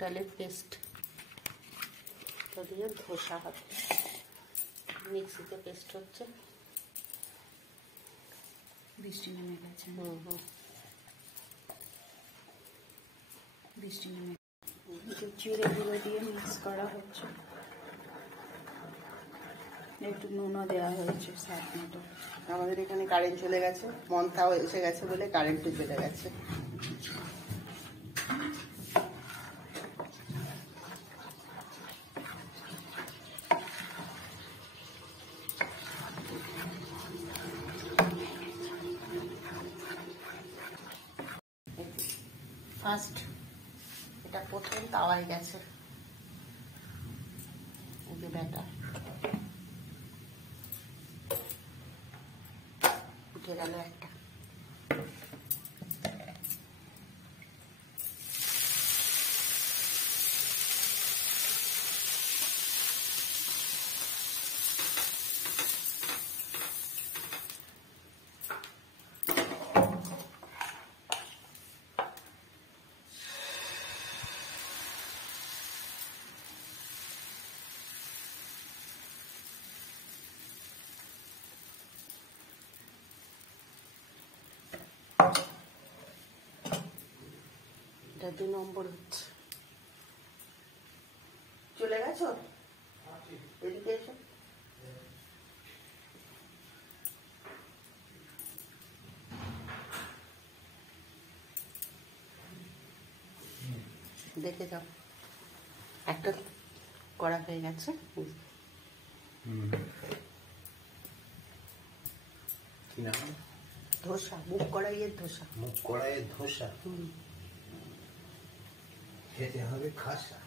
ডালের পেস্ট দিয়ে ধোসা হবে। মিক্সিতে পেস্ট হচ্ছে। বৃষ্টি নেমে গেছে। বৃষ্টি নেমে জিরে গুঁড়ো দিয়ে মিক্স করা হচ্ছে। একটু নুনও দেওয়া হয়েছে স্বাদ মতো। আমাদের এখানে কারেন্ট চলে গেছে, মন্থাও এসে গেছে বলে কারেন্টও চলে গেছে। ফার্স্ট এটা প্রথম তাওয়ায় গেছে ব্যাটা উঠে গেল একটা। এটা 2 নম্বর হচ্ছে। চলে গেছো এদিকে এসো। দেখে যাও একটা করা হয়ে গেছে। ধোসা, মুগ কড়াইয়ের ধোসা। মুগ কড়াইয়ের ধোসা খেতে হবে খাসা।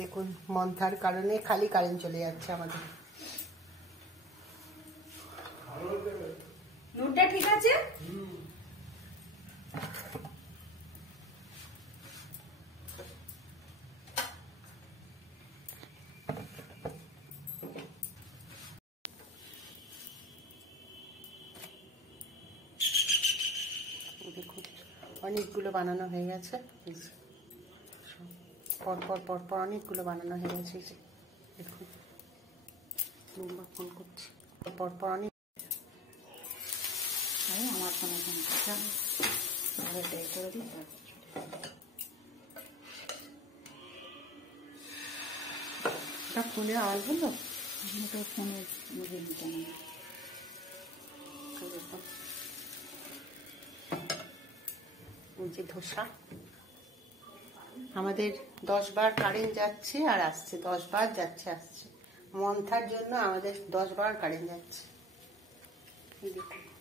দেখুন মন্থার কারণে খালি কারেন্ট চলে যাচ্ছে আমাদের। নুনটা ঠিক আছে? দেখুন অনেকগুলো বানানো হয়ে গেছে। পরপর পরপর অনেকগুলো বানানো হয়ে গেছে। দেখুন ফোন করছি, পরপর অনেক। আমার ফোনে ফোন করছে, এটাই করে দিই। এটা খুলে আওয়াজ হলো, তো ফোনে বুঝে দিতাম। যে ধোসা আমাদের 10 বার কারেন্ট যাচ্ছে আর আসছে, 10 বার যাচ্ছে আসছে। মন্থার জন্য আমাদের 10 বার কারেন্ট যাচ্ছে।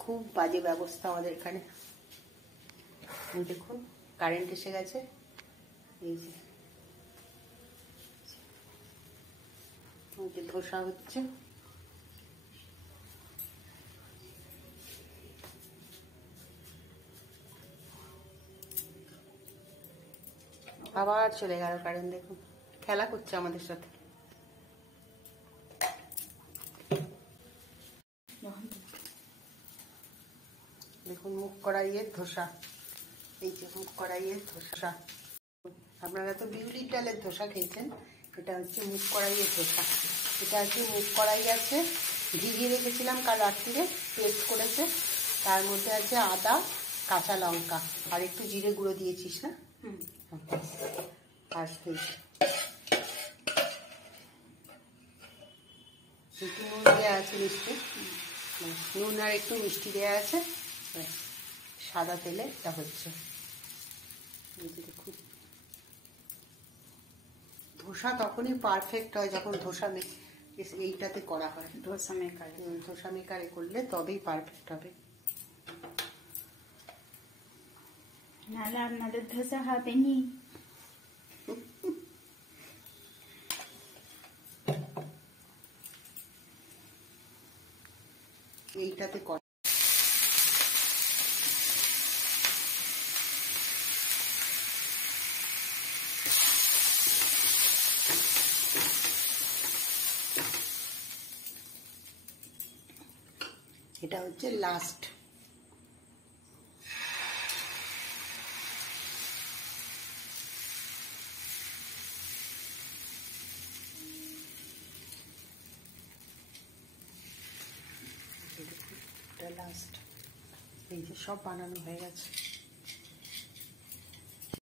খুব বাজে ব্যবস্থা আমাদের এখানে। দেখুন কারেন্ট এসে গেছে, এই যে যে ধোসা হচ্ছে। আবার চলে গেল কারেন্ট, দেখুন খেলা করছে আমাদের সাথে। দেখুন মুগ কড়াইয়ের ধোসা, এই যে মুগ কড়াইয়ের ধোসা। আপনারা তো বিউলির ডালের ধোসা খেয়েছেন, এটা হচ্ছে মুগ কড়াইয়ের ধোসা। এটা হচ্ছে মুগ কড়াই আছে, ভিজিয়ে রেখেছিলাম কাল রাত্রিরে, পেস্ট করেছে। তার মধ্যে আছে আদা, কাঁচা লঙ্কা আর একটু জিরে গুঁড়ো দিয়েছিস না? আর একটু নুন দেওয়া আছে মিষ্টি, নুন আর একটু মিষ্টি দেওয়া আছে, সাদা তেলে এটা হচ্ছে। ধোসা তখনই পারফেক্ট হয় যখন ধোসা এইটাতে করা হয়, ধোসা মেকারে। ধোসা মেকারে করলে তবেই পারফেক্ট হবে, নাহলে আপনাদের ধোসা হবে নি। এইটাতে করা। এটা হচ্ছে লাস্ট। লাস্ট, এই যে সব বানানো হয়ে গেছে।